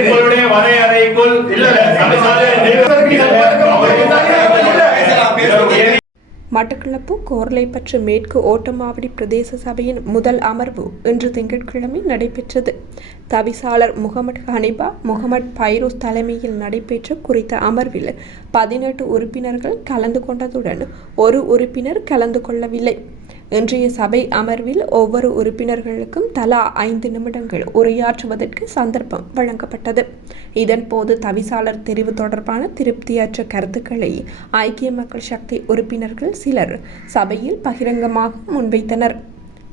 உங்களுடைய வரையறைக்குள் இல்ல மட்டக்களப்பு கோர்லைப்பற்று மேற்கு ஓட்டமாவடி பிரதேச சபையின் முதல் அமர்வு இன்று திங்கட்கிழமை நடைபெற்றது. தவிசாளர் முகமது ஹனிபா முகமது பைரோஸ் தலைமையில் நடைபெற்ற குறித்த அமர்வில் பதினெட்டு உறுப்பினர்கள் கலந்து கொண்டதுடன் ஒரு உறுப்பினர் கலந்து கொள்ளவில்லை. இன்றைய சபை அமர்வில் ஒவ்வொரு உறுப்பினர்களுக்கும் தலா ஐந்து நிமிடங்கள் உரையாற்றுவதற்கு சந்தர்ப்பம் வழங்கப்பட்டது. இதன்போது தவிசாளர் தெரிவு தொடர்பான திருப்தியற்ற கருத்துக்களை ஐக்கிய மக்கள் சக்தி உறுப்பினர்கள் சிலர் சபையில் பகிரங்கமாக முன்வைத்தனர்.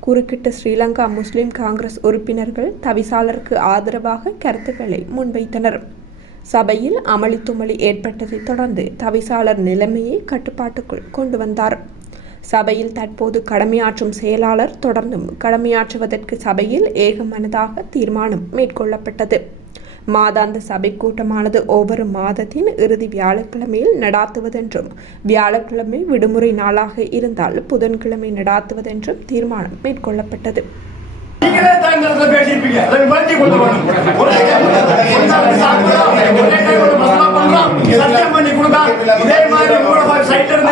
குறுக்கிட்ட ஸ்ரீலங்கா முஸ்லிம் காங்கிரஸ் உறுப்பினர்கள் தவிசாளருக்கு ஆதரவாக கருத்துக்களை முன்வைத்தனர். சபையில் அமளித்துமளி ஏற்பட்டதைத் தொடர்ந்து தவிசாளர் நிலைமையை கட்டுப்பாட்டுக்குள் கொண்டு வந்தார். சபையில் தற்போது கடமையாற்றும் செயலாளர் தொடர்ந்தும் கடமையாற்றுவதற்கு சபையில் ஏகமனதாக தீர்மானம் மேற்கொள்ளப்பட்டது. மாதாந்த சபை கூட்டமானது ஒவ்வொரு மாதத்தின் இறுதி வியாழக்கிழமையில் நடாத்துவதென்றும் வியாழக்கிழமை விடுமுறை நாளாக இருந்தால் புதன்கிழமை நடாத்துவதென்றும் தீர்மானம் மேற்கொள்ளப்பட்டது. சைட்ல இருந்து